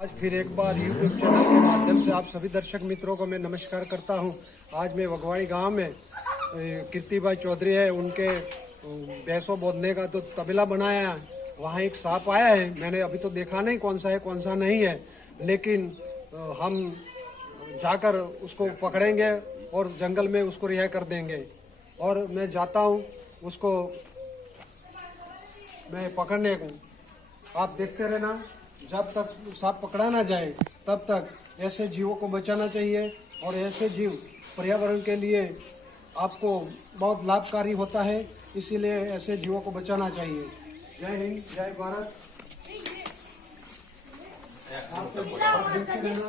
आज फिर एक बार YouTube चैनल के माध्यम से आप सभी दर्शक मित्रों को मैं नमस्कार करता हूं। आज मैं वगवाड़ी गांव में कीर्तिभाई चौधरी है, उनके भैंसों बोधने का तो तबेला बनाया है। वहाँ एक सांप आया है, मैंने अभी तो देखा नहीं कौन सा है कौन सा नहीं है, लेकिन हम जाकर उसको पकड़ेंगे और जंगल में उसको रिहा कर देंगे। और मैं जाता हूँ उसको मैं पकड़ने को, आप देखते रहना। जब तक सांप पकड़ा ना जाए तब तक ऐसे जीवों को बचाना चाहिए, और ऐसे जीव पर्यावरण के लिए आपको बहुत लाभकारी होता है, इसीलिए ऐसे जीवों को बचाना चाहिए। जय हिंद, जय भारत। आप देखते रहना।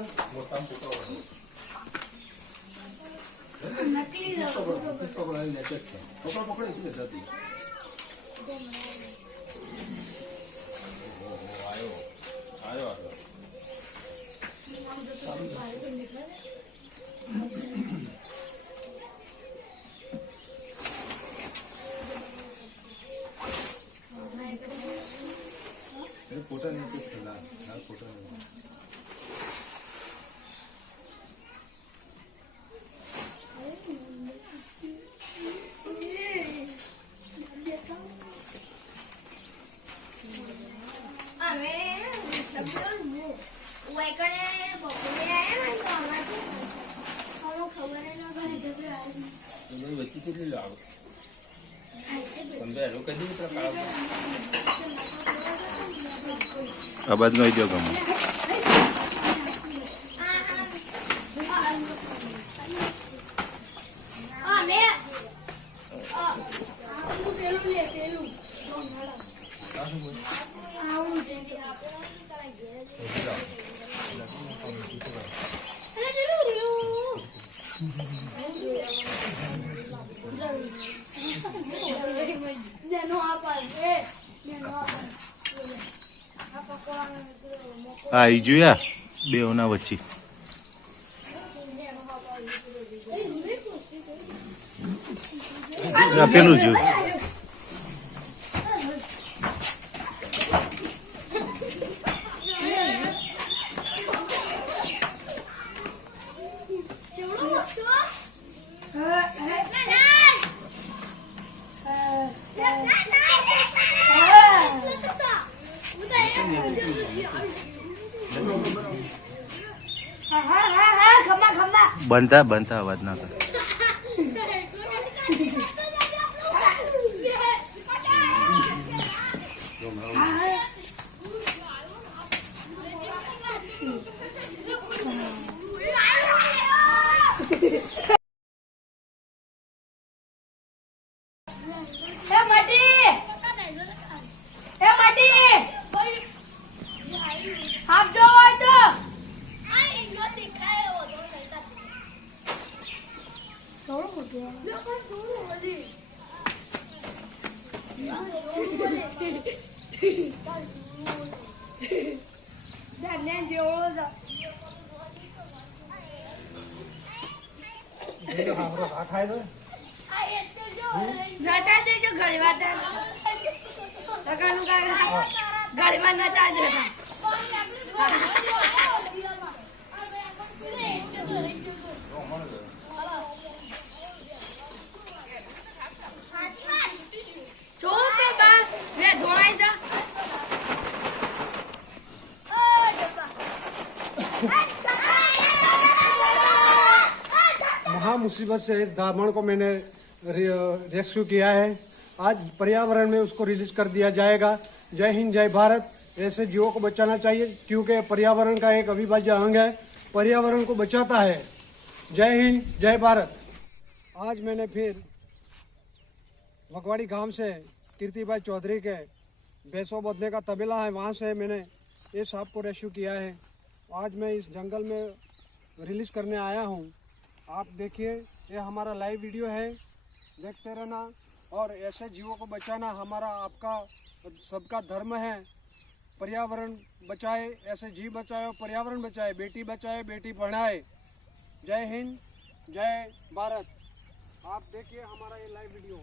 फोटो नहीं खेला फोटो नहीं। અવાજ નો આઈડિયો ગમે. હા એ જોયા બેઓના વચ્ચે. પેલું જોયું. બનતા બનતા અવાજ ના કરે. महा मुसीबत से इस धामण को मैंने रेस्क्यू किया है। आज पर्यावरण में उसको रिलीज कर दिया जाएगा। जय हिंद, जय भारत। ऐसे जीवों को बचाना चाहिए, क्योंकि पर्यावरण का एक अविभाज्य अंग है, पर्यावरण को बचाता है। जय हिंद, जय भारत। आज मैंने फिर वगवाड़ी गांव से कीर्तिभाई चौधरी के भैंसों बोधने का तबेला है, वहाँ से मैंने इस सांप को रेस्क्यू किया है। आज मैं इस जंगल में रिलीज करने आया हूँ। आप देखिए, ये हमारा लाइव वीडियो है, देखते रहना। और ऐसे जीवों को बचाना हमारा आपका सबका धर्म है। पर्यावरण बचाए, ऐसे जीव बचाए और पर्यावरण बचाए, बेटी बचाए बेटी पढ़ाए। जय हिंद, जय भारत। आप देखिए हमारा ये लाइव वीडियो।